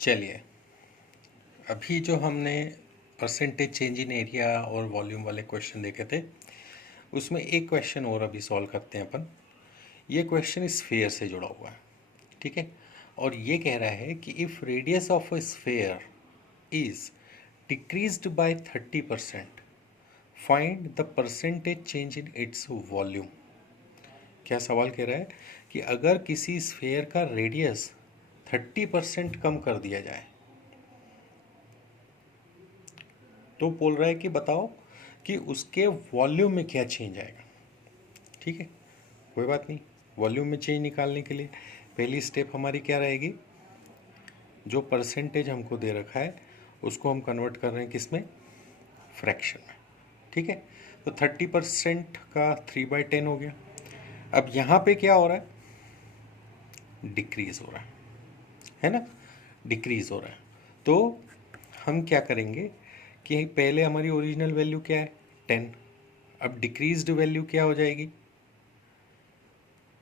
चलिए, अभी जो हमने परसेंटेज चेंज इन एरिया और वॉल्यूम वाले क्वेश्चन देखे थे, उसमें एक क्वेश्चन और अभी सॉल्व करते हैं अपन। ये क्वेश्चन स्फेयर से जुड़ा हुआ है, ठीक है। और ये कह रहा है कि if radius of a sphere is decreased bye 30%, find the percentage change in its volume. क्या सवाल कह रहा है कि अगर किसी स्फेयर का रेडियस 30% कम कर दिया जाए तो बोल रहा है कि बताओ कि उसके वॉल्यूम में क्या चेंज आएगा। ठीक है, कोई बात नहीं। वॉल्यूम में चेंज निकालने के लिए पहली स्टेप हमारी क्या रहेगी, जो परसेंटेज हमको दे रखा है उसको हम कन्वर्ट कर रहे हैं किस में, फ्रैक्शन में। ठीक है, तो 30% का 3/10 हो गया। अब यहाँ पे क्या हो रहा है, डिक्रीज हो रहा है ना, डिक्रीज हो रहा है। तो हम क्या करेंगे कि पहले हमारी ओरिजिनल वैल्यू क्या है, 10। अब डिक्रीज्ड वैल्यू क्या हो जाएगी,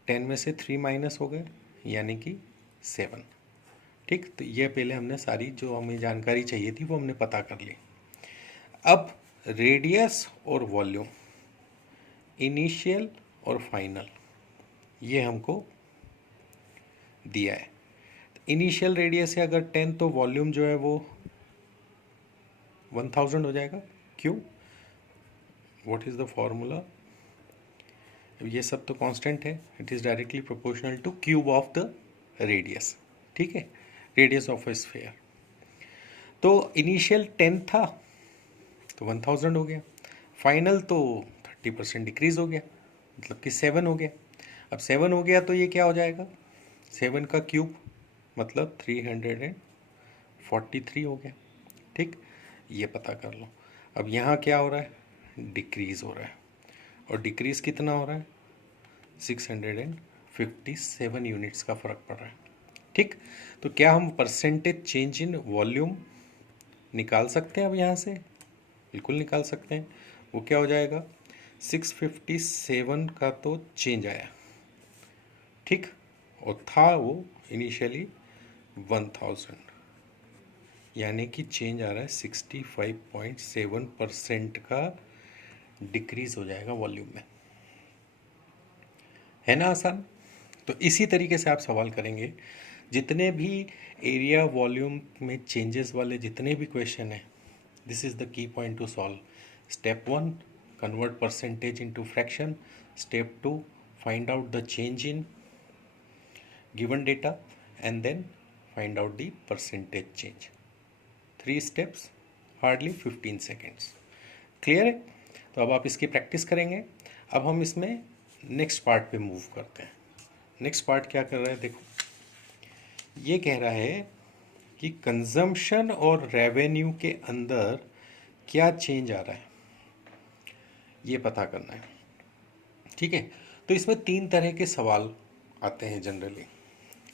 10 में से 3 माइनस हो गए यानी कि 7। ठीक, तो ये पहले हमने सारी जो हमें जानकारी चाहिए थी वो हमने पता कर ली। अब रेडियस और वॉल्यूम, इनिशियल और फाइनल, ये हमको दिया है। इनिशियल रेडियस है अगर 10 तो वॉल्यूम जो है वो 1000 हो जाएगा। क्यों, व्हाट इज़ द फॉर्मूला, ये सब तो कांस्टेंट है, it is directly proportional two cube of the radius. ठीक है, रेडियस ऑफ ए स्फीयर। तो इनिशियल 10 था तो 1000 हो गया, फाइनल तो 30% डिक्रीज हो गया, मतलब कि 7 हो गया। अब 7 हो गया तो ये क्या हो जाएगा, 7 का क्यूब मतलब 343 हो गया। ठीक, ये पता कर लो। अब यहाँ क्या हो रहा है, डिक्रीज हो रहा है, और डिक्रीज कितना हो रहा है, 657 यूनिट्स का फर्क पड़ रहा है। ठीक, तो क्या हम परसेंटेज चेंज इन वॉल्यूम निकाल सकते हैं अब यहाँ से, बिल्कुल निकाल सकते हैं। वो क्या हो जाएगा, 657 का तो चेंज आया, ठीक, और था वो इनिशियली 1000, यानी कि चेंज आ रहा है 65.7% का डिक्रीज हो जाएगा वॉल्यूम में। है ना आसान। तो इसी तरीके से आप सवाल करेंगे, जितने भी एरिया वॉल्यूम में चेंजेस वाले जितने भी क्वेश्चन हैं, this is the key point to solve. Step 1, convert percentage into fraction. Step 2, find out the change in given data and then find out the percentage change. 3 steps, hardly 15 seconds. Clear है। तो अब आप इसकी practice करेंगे। अब हम इसमें next part पे मूव करते हैं। नेक्स्ट पार्ट क्या कर रहा है, देखो ये कह रहा है कि कंजम्पशन और रेवेन्यू के अंदर क्या चेंज आ रहा है, ये पता करना है। ठीक है, तो इसमें 3 तरह के सवाल आते हैं जनरली।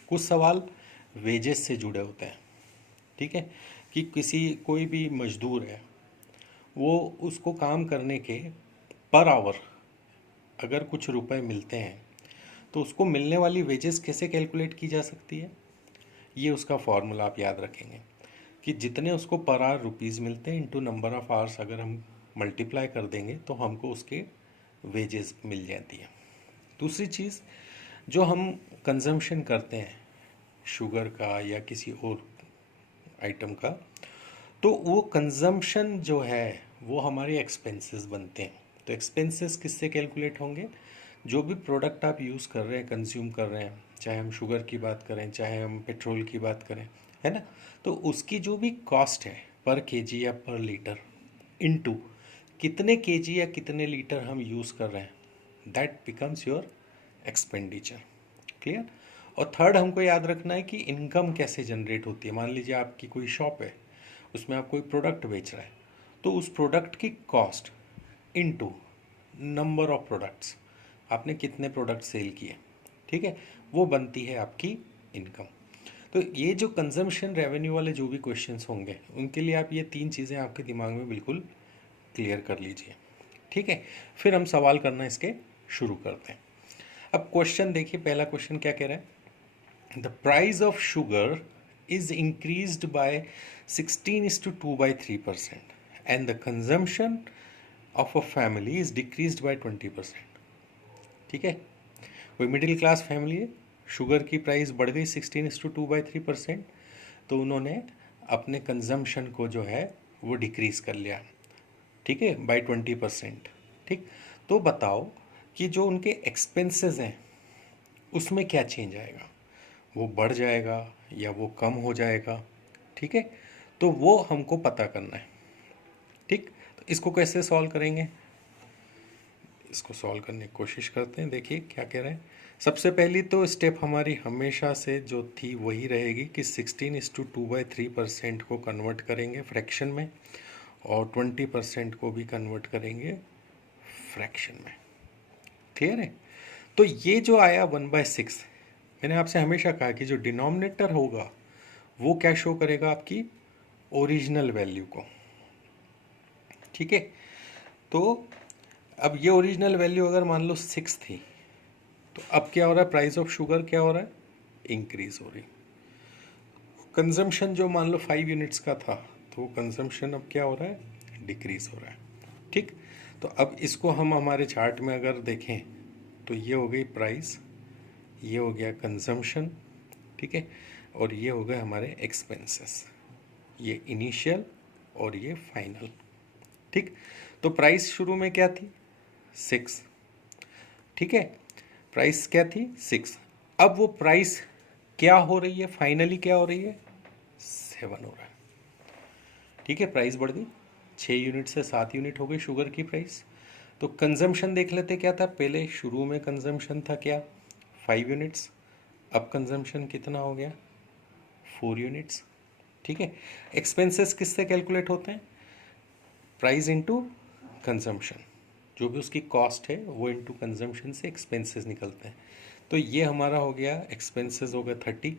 कुछ सवाल वेजेस से जुड़े होते हैं, ठीक है, कि कोई भी मजदूर है, वो उसको काम करने के पर आवर अगर कुछ रुपए मिलते हैं तो उसको मिलने वाली वेजेस कैसे कैलकुलेट की जा सकती है, ये उसका फॉर्मूला आप याद रखेंगे कि जितने उसको पर आवर रुपीज़ मिलते हैं इंटू नंबर ऑफ आवर्स अगर हम मल्टीप्लाई कर देंगे तो हमको उसके वेजेस मिल जाती है। दूसरी चीज़, जो हम कंजम्पशन करते हैं शुगर का या किसी और आइटम का, तो वो कंजम्पशन जो है वो हमारे एक्सपेंसेस बनते हैं। तो एक्सपेंसेस किससे कैलकुलेट होंगे, जो भी प्रोडक्ट आप यूज़ कर रहे हैं, कंज्यूम कर रहे हैं, चाहे हम शुगर की बात करें चाहे हम पेट्रोल की बात करें, है ना, तो उसकी जो भी कॉस्ट है पर केजी या पर लीटर इनटू कितने केजी या कितने लीटर हम यूज़ कर रहे हैं, that becomes your expenditure. Clear. और थर्ड हमको याद रखना है कि इनकम कैसे जनरेट होती है। मान लीजिए आपकी कोई शॉप है, उसमें आप कोई प्रोडक्ट बेच रहे हैं, तो उस प्रोडक्ट की cost into number of products, आपने कितने प्रोडक्ट सेल किए, ठीक है, वो बनती है आपकी इनकम। तो ये जो कंजम्पशन रेवेन्यू वाले जो भी क्वेश्चंस होंगे उनके लिए आप ये 3 चीज़ें आपके दिमाग में बिल्कुल क्लियर कर लीजिए। ठीक है, फिर हम सवाल करना इसके शुरू करते हैं। अब क्वेश्चन देखिए, पहला क्वेश्चन क्या कह रहा है, the price of sugar is increased by 16:2/3% and the consumption of a family is decreased by 20%. ठीक है, कोई मिडिल क्लास फैमिली है, शुगर की प्राइस बढ़ गई 16:2/3%, तो उन्होंने अपने कंजम्पशन को जो है वो डिक्रीज कर लिया, ठीक है, बाय 20%। ठीक, तो बताओ कि जो उनके एक्सपेंसेस हैं उसमें क्या चेंज आएगा, वो बढ़ जाएगा या वो कम हो जाएगा। ठीक है, तो वो हमको पता करना है। ठीक, तो इसको कैसे सॉल्व करेंगे, इसको सॉल्व करने की कोशिश करते हैं। देखिए क्या कह रहे हैं। सबसे पहली तो स्टेप हमारी हमेशा से जो थी वही रहेगी कि 16:2/3% को कन्वर्ट करेंगे फ्रैक्शन में और 20% को भी कन्वर्ट करेंगे फ्रैक्शन में। क्लियर है। तो ये जो आया 1/6, मैंने आपसे हमेशा कहा कि जो डिनोमिनेटर होगा वो क्या शो करेगा, आपकी ओरिजिनल वैल्यू को। ठीक है, तो अब ये ओरिजिनल वैल्यू अगर मान लो 6 थी, तो अब क्या हो रहा है, प्राइस ऑफ शुगर क्या हो रहा है, इंक्रीज हो रही। कंजम्पशन जो मान लो 5 यूनिट्स का था, तो कंजम्पशन अब क्या हो रहा है, डिक्रीज हो रहा है। ठीक, तो अब इसको हम हमारे चार्ट में अगर देखें तो ये हो गई प्राइस, ये हो गया कंजम्पशन, ठीक है, और ये हो गए हमारे एक्सपेंसेस, ये इनिशियल और ये फाइनल। ठीक, तो प्राइस शुरू में क्या थी, 6। ठीक है, प्राइस क्या थी, 6। अब वो प्राइस क्या हो रही है, फाइनली क्या हो रही है, 7 हो रहा है। ठीक है, प्राइस बढ़ गई, 6 यूनिट से 7 यूनिट हो गई शुगर की प्राइस। तो कंजम्पशन देख लेते क्या था, पहले शुरू में कंजम्पशन था क्या, 5 यूनिट्स, अब कंजम्पशन कितना हो गया, 4 यूनिट्स। ठीक है, एक्सपेंसेस किससे कैलकुलेट होते हैं, प्राइस इनटू कंजम्पशन, जो भी उसकी कॉस्ट है वो इनटू कंजम्पशन से एक्सपेंसेस निकलते हैं। तो ये हमारा हो गया, एक्सपेंसेस हो गया 30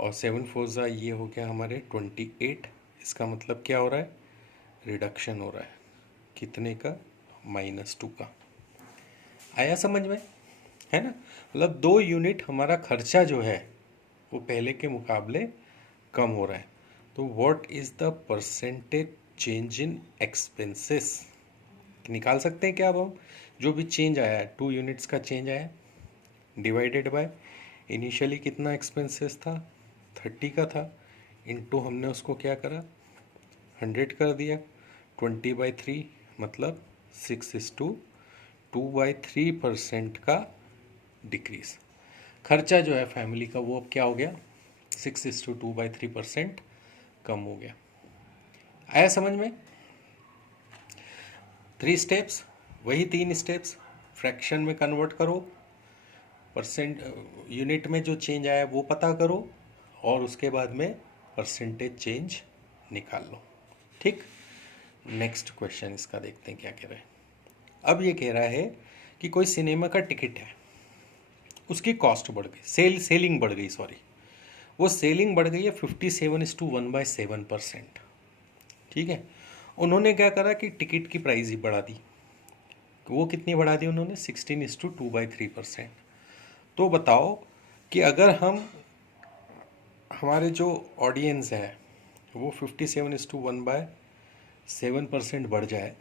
और 7 4 ये हो गया हमारे 28। इसका मतलब क्या हो रहा है, रिडक्शन हो रहा है, कितने का, -2 का। आया समझ में, है ना। मतलब 2 यूनिट हमारा खर्चा जो है वो पहले के मुकाबले कम हो रहा है। तो what is the percentage change in expenses, निकाल सकते हैं क्या अब हम, जो भी चेंज आया है 2 यूनिट्स का चेंज आया डिवाइडेड बाय इनिशियली कितना एक्सपेंसेस था, 30 का था, इनटू हमने उसको क्या करा, 100 कर दिया, 20/3 मतलब 6:2/3% का डिक्रीज। खर्चा जो है फैमिली का वो अब क्या हो गया, 6:2/3% कम हो गया। आया समझ में। 3 स्टेप्स, वही 3 स्टेप्स, फ्रैक्शन में कन्वर्ट करो, परसेंट यूनिट में जो चेंज आया वो पता करो और उसके बाद में परसेंटेज चेंज निकाल लो। ठीक, नेक्स्ट क्वेश्चन इसका देखते हैं क्या कह रहा है। अब ये कह रहा है कि कोई सिनेमा का टिकट है, उसकी कॉस्ट बढ़ गई, सेलिंग बढ़ गई, सॉरी, वो सेलिंग बढ़ गई है 57:1/7%। ठीक है, उन्होंने क्या करा कि टिकट की प्राइस ही बढ़ा दी, वो कितनी बढ़ा दी उन्होंने, 16:2/3%। तो बताओ कि अगर हम, हमारे जो ऑडियंस है वो 57:1/7% बढ़ जाए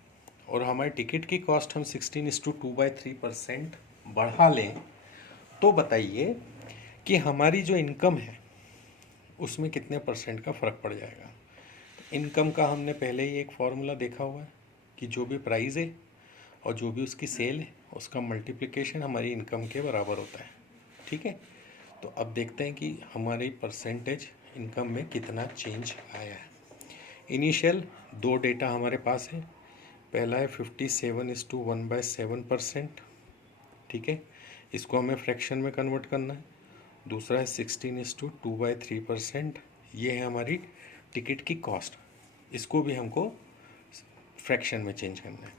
और हमारी टिकट की कॉस्ट हम 16:2/3% बढ़ा लें, तो बताइए कि हमारी जो इनकम है उसमें कितने परसेंट का फ़र्क पड़ जाएगा। इनकम का हमने पहले ही एक फॉर्मूला देखा हुआ है कि जो भी प्राइस है और जो भी उसकी सेल है उसका मल्टीप्लिकेशन हमारी इनकम के बराबर होता है। ठीक है, तो अब देखते हैं कि हमारी परसेंटेज इनकम में कितना चेंज आया है। इनिशियल 2 डेटा हमारे पास है, पहला है 57:1/7%। ठीक है, इसको हमें फ्रैक्शन में कन्वर्ट करना है। दूसरा है 16:2/3%, ये है हमारी टिकट की कॉस्ट, इसको भी हमको फ्रैक्शन में चेंज करना है।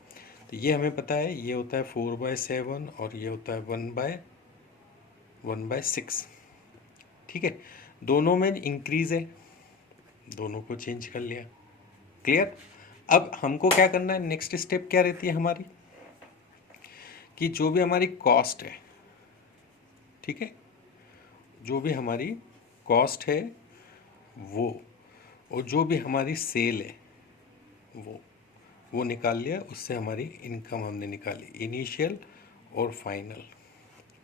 तो ये हमें पता है, ये होता है 4/7 और ये होता है 1/6। ठीक है, दोनों में इंक्रीज है, दोनों को चेंज कर लिया। क्लियर। अब हमको क्या करना है, नेक्स्ट स्टेप क्या रहती है हमारी, कि जो भी हमारी कॉस्ट है, ठीक है, जो भी हमारी कॉस्ट है वो, और जो भी हमारी सेल है वो निकाल लिया, उससे हमारी इनकम हमने निकाली, इनिशियल और फाइनल।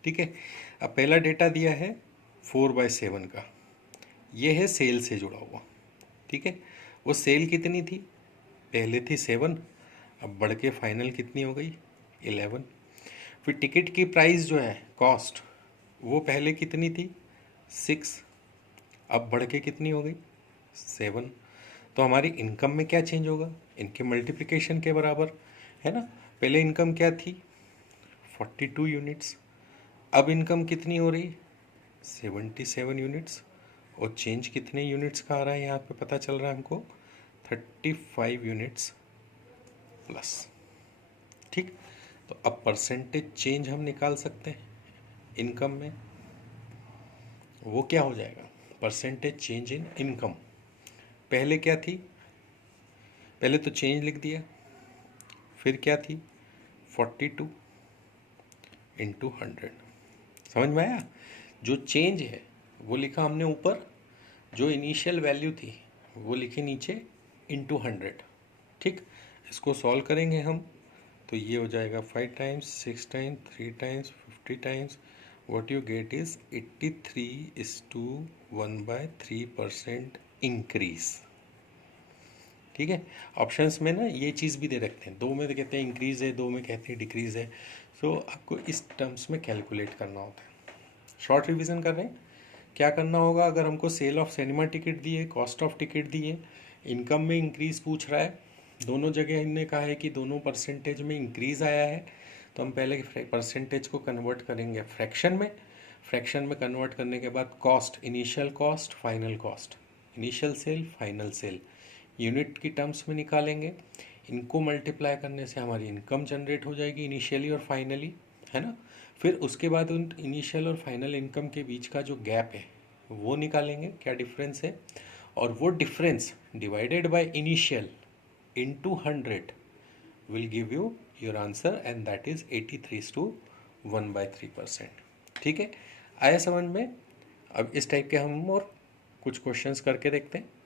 ठीक है। अब पहला डेटा दिया है 4/7 का, ये है सेल से जुड़ा हुआ। ठीक है। वो सेल कितनी थी, पहले थी 7, अब बढ़ के फाइनल कितनी हो गई, 11। फिर टिकट की प्राइस जो है, कॉस्ट, वो पहले कितनी थी, 6, अब बढ़ के कितनी हो गई, 7। तो हमारी इनकम में क्या चेंज होगा, इनके मल्टीप्लिकेशन के बराबर है ना। पहले इनकम क्या थी, 42 यूनिट्स, अब इनकम कितनी हो रही, 77 यूनिट्स, और चेंज कितने यूनिट्स का आ रहा है यहाँ पे पता चल रहा है हमको, 35 यूनिट्स प्लस। ठीक। तो अब परसेंटेज चेंज हम निकाल सकते हैं इनकम में, वो क्या हो जाएगा, परसेंटेज चेंज इन इनकम। पहले क्या थी, पहले तो चेंज लिख दिया, फिर क्या थी, 42 इंटू 100। समझ में आया। जो चेंज है वो लिखा हमने ऊपर, जो इनिशियल वैल्यू थी वो लिखी नीचे इंटू 100। ठीक। इसको सॉल्व करेंगे हम, तो ये हो जाएगा 5 times, 6 times, 3 times, 50 times, what you get is 83:1/3% increase. ठीक है। ऑप्शंस में ना ये चीज़ भी दे रखते हैं, दो में तो कहते हैं इंक्रीज है, दो में कहते हैं डिक्रीज है। सो आपको इस टर्म्स में कैलकुलेट करना होता है। शॉर्ट रिवीजन कर रहे हैं, क्या करना होगा, अगर हमको सेल ऑफ सिनेमा टिकट दिए, कॉस्ट ऑफ टिकट दिए, इनकम में इंक्रीज पूछ रहा है, दोनों जगह हमने कहा है कि दोनों परसेंटेज में इंक्रीज आया है, तो हम पहले परसेंटेज को कन्वर्ट करेंगे फ्रैक्शन में। फ्रैक्शन में कन्वर्ट करने के बाद cost, initial cost, final cost, initial sale, final sale, unit की टर्म्स में निकालेंगे। इनको मल्टीप्लाई करने से हमारी इनकम जनरेट हो जाएगी इनिशियली और फाइनली, है ना। फिर उसके बाद उन इनिशियल और फाइनल इनकम के बीच का जो गैप है वो निकालेंगे, क्या डिफरेंस है, और वो difference divided by initial into 100 will give you your answer and that is 83:1/3%। ठीक है। आया समझ में। अब इस टाइप के हम और कुछ क्वेश्चंस करके देखते हैं।